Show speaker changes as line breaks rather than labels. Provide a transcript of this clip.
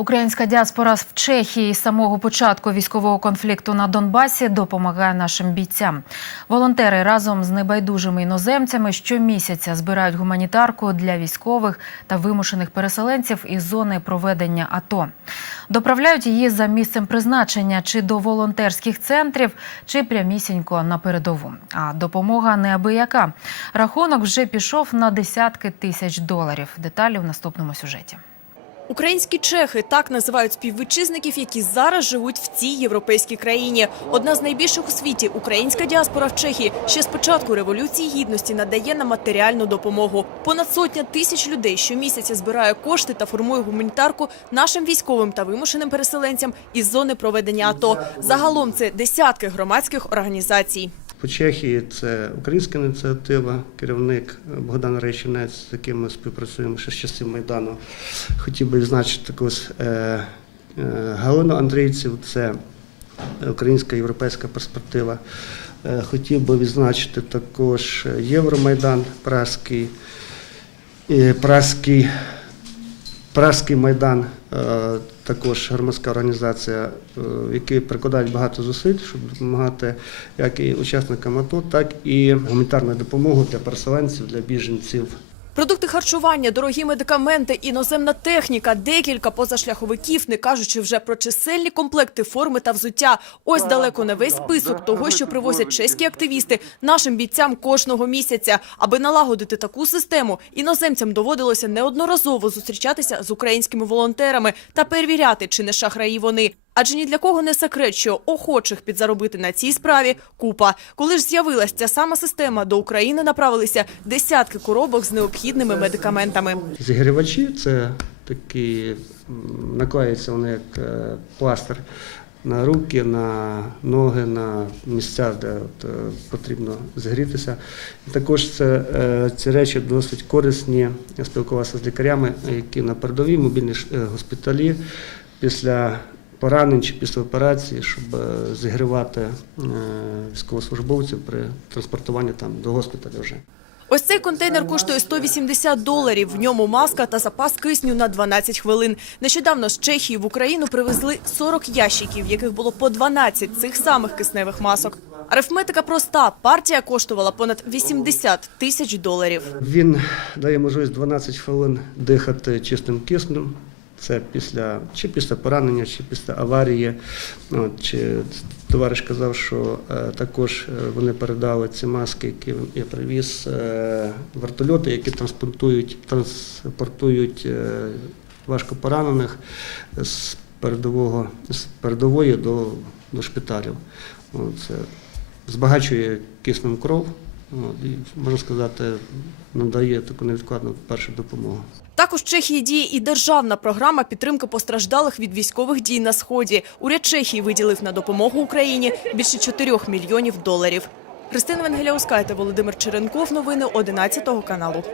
Українська діаспора в Чехії з самого початку військового конфлікту на Донбасі допомагає нашим бійцям. Волонтери разом з небайдужими іноземцями щомісяця збирають гуманітарку для військових та вимушених переселенців із зони проведення АТО. Доправляють її за місцем призначення чи до волонтерських центрів, чи прямісінько на передову. А допомога неабияка. Рахунок вже пішов на десятки тисяч доларів. Деталі в наступному сюжеті.
Українські чехи так називають співвітчизників, які зараз живуть в цій європейській країні. Одна з найбільших у світі українська діаспора в Чехії ще з початку революції гідності надає на матеріальну допомогу. Понад сотня тисяч людей щомісяця збирає кошти та формує гуманітарку нашим військовим та вимушеним переселенцям із зони проведення АТО. Загалом це десятки громадських організацій.
По Чехії це українська ініціатива, керівник Богдан Реченець, з яким ми співпрацюємо ще з часів Майдану. Хотів би відзначити також е, е, Галину Андрійців, це українська європейська перспектива. Е, хотів би відзначити також Євромайдан Празький, і Празький майдан, е, також громадська організація, які в якій прикладають багато зусиль, щоб допомагати як і учасникам АТО, так і гуманітарну допомогу для переселенців, для біженців.
Продукти харчування, дорогі медикаменти, іноземна техніка, декілька позашляховиків, не кажучи вже про чисельні комплекти форми та взуття. Ось далеко не весь список того, що привозять чеські активісти нашим бійцям кожного місяця. Аби налагодити таку систему, іноземцям доводилося неодноразово зустрічатися з українськими волонтерами та перевіряти, чи не шахраї вони. Адже ні для кого не секрет, що охочих підзаробити на цій справі купа. Коли ж з'явилась ця сама система, до України направилися десятки коробок з необхідними медикаментами.
Зігрівачі це такі м, вони як е, пластир на руки, на ноги, на місця, де от, е, потрібно зігрітися. І також це, е, ці речі досить корисні. Я спілкувався з лікарями, які на передовій мобільні госпіталі після поранень чи після операції, щоб е, зігрівати е, військовослужбовців при транспортуванні там до госпіталю вже.
Ось цей контейнер коштує 180 доларів. В ньому маска та запас кисню на 12 хвилин. Нещодавно з Чехії в Україну привезли 40 ящиків, в яких було по 12 цих самих кисневих масок. Арифметика проста. Партія коштувала понад 80 тисяч доларів.
Він дає можливість 12 хвилин дихати чистим киснем. Це після чи після поранення, чи після аварії. От, чи товариш казав, що е, також е, вони передали ці маски, які я привіз, е, вертольоти, які транспортують, транспортують е, важкопоранених з передового з передової до, до шпиталів. Це збагачує киснем кров. І, можна сказати, надає таку невідкладну першу допомогу.
Також в Чехії діє і державна програма підтримки постраждалих від військових дій на сході. Уряд Чехії виділив на допомогу Україні більше 4 мільйонів доларів. Христина Венгеляускайте, Володимир Черенков. Новини 11 каналу.